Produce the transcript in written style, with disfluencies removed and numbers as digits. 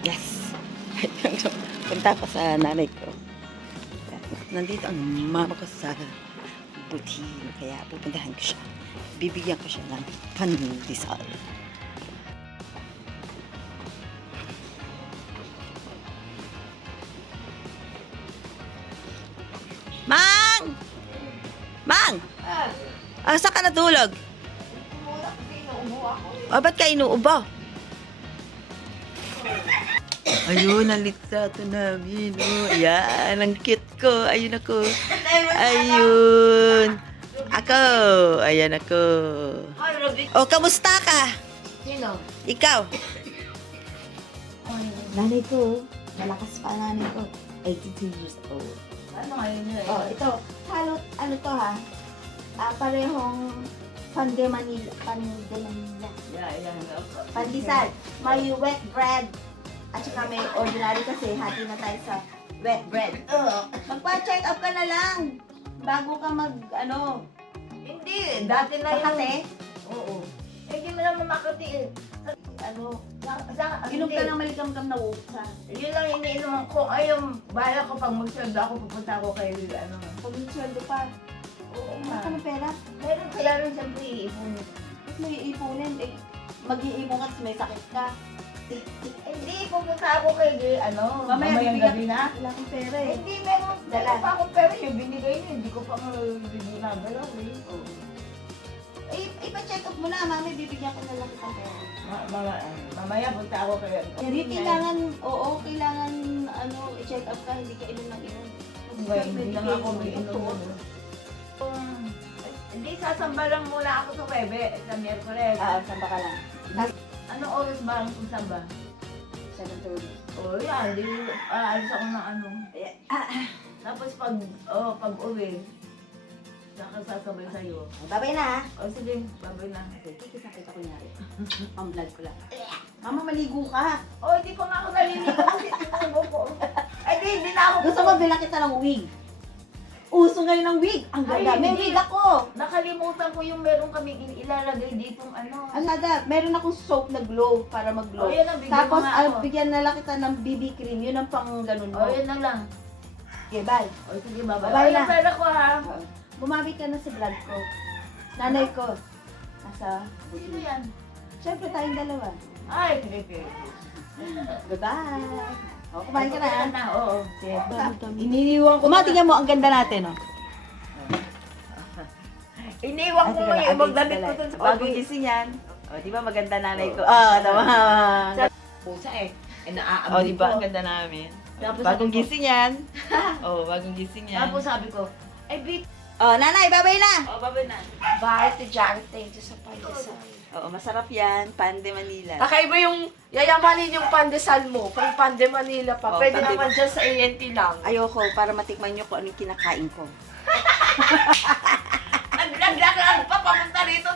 Yes! Punta ko sa nanay ko. Nandito ang mama ko sa butin. Kaya pupuntahan ko siya. Bibigyan ko siya ng pandesal. Mang! Mang! Saan ka natulog? Ba't ka inuubo? Ayun, ang litrato namin. Oh, ayan, ang cute ko. Ayun ako. Ayun. Ako. Ayan ako. Oh, kamusta ka? Sino? Ikaw? Nanay ko. Malakas pa nanay ko. 82 years old. Ano ngayon yun? Oh, ito. Halot, ano to ha? Parehong Pande Manila. Pande Manila. Yeah. Pandesal. May wet bread. At saka may ordinary kasi hati na tayo sa wet bread. Magpa-check up ka na lang. Bago ka ano. Hindi, dati na yun. Makate. Oo. Eh, di mo naman makati eh. Ano. Inom Inom ka ng maligam-gam na woksa. Yun lang iniinom ko. Ayun, bahala ko pag mag-sweldo ako, pupunta ako kay, ano. Pag may sweldo pa. Oo Wala nga. ka ng pera. Meron kaya rin siyempre iipon. At may iipunin. Mag-iipon ka tapos may sakit ka. Hindi, pupunta ako kay, ano, mamayang bibigyan- gabi na. Wala kang pera eh. Hindi, meron Dala. pa akong pera yung binigay niya. Hindi ko pa ginagalaw eh. Ipa-check up mo na, mami, bibigyan ko na lang kitang pera. Mamaya punta ako kay, Hindi kailangan, kailangan, i-check up ka, hindi ka inom ng inom. Hindi lang ako may inom. Hindi, sasamba lang muna ako sa Webe, sa Miyerkules. Samba ka lang. Anong oras ba ang samba? 7:30. O yan, di aalis ako ng ano. Tapos pag uwi, saka sasabay sa'yo. Babay na ha. O sige, babay na. Kikisakit ako niya. Pang-vlog ko lang. Mama, maligo ka. O, hindi pa nga ako naliligo kasi tinubo ko. Ay, hindi na ako. Gusto mo bila kita ng wig? Uso ngayon ng wig. Ang Ay, ganda. May hindi. wig ako. Nakalimutan ko yung meron kami ilalagay ditong ano. Alada, meron akong soap na glow para mag-glow. O, yan ang bigyan Tapos, mo nga ako. bigyan na lang kita ng BB cream. Yun ang pang ganun mo. O, yan na lang. Okay, bye. O, sige, babay. Babay Ay, na. yung pera ko ha. Bumabit ka na sa vlog ko. Nanay ko. Nasa Sino yan? Siyempre tayong dalawa. Ay, sige. Bye-bye. O, kumain ka na. Kumain na, oo. Iniiwan ko. Tingnan mo, ang ganda natin, oh. Iniwan ko mo yung magdamit ko dun sa Bagong gising yan. O, di ba maganda nanay ko? Tama. pusa eh. Eh, O, di ba ang ganda namin? Tapos Bagong sabi ko- gising yan. Bagong gising yan. Tapos sabi ko, ay, Bit. Nanay, babay na. Babay na. Bye to Jared. Thank you sa pandesal. Oo, masarap yan. Pande Manila. Kakaiba yung yayamanin yung pandesal mo. Pang Pande Manila pa. Oh, Pwede Pande- naman dyan sa ANT lang. Ayoko, para matikman nyo kung ano yung kinakain ko. Naglag pa papunta rito.